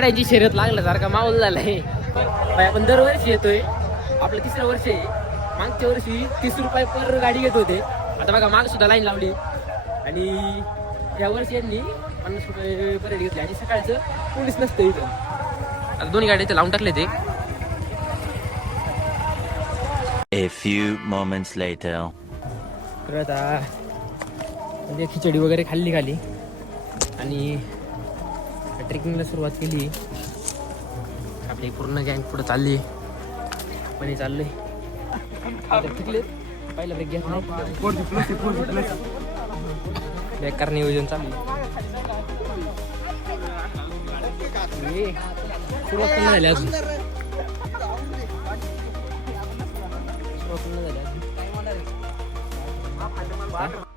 गाड्यांची शर्यत लागल्यासारखा माहोल झालाय. आपण दरवर्षी येतोय, आपलं 3रं वर्ष आहे. मागच्या वर्षी 30 रुपये पर गाडी घेत होते. आता बघा माग सुद्धा लाईन लावली आणि या वर्षी यांनी 50 रुपये पर घेतले आणि सकाळचं पोलीस नसतं इथं. आता दोन्ही गाड्या इथे लावून टाकले ते. A few moments later. तर आता म्हणजे खिचडी वगैरे खाल्ली आणि ट्रेकिंगला सुरुवात केली. आपली पूर्ण गँग पुढे चालली, पण चाललोय थकले. पहिला ब्रेक घ्या, बेकार नियोजन चालू. सुरुवात पण झाली अजून. सुरुवात पण झाली अजून.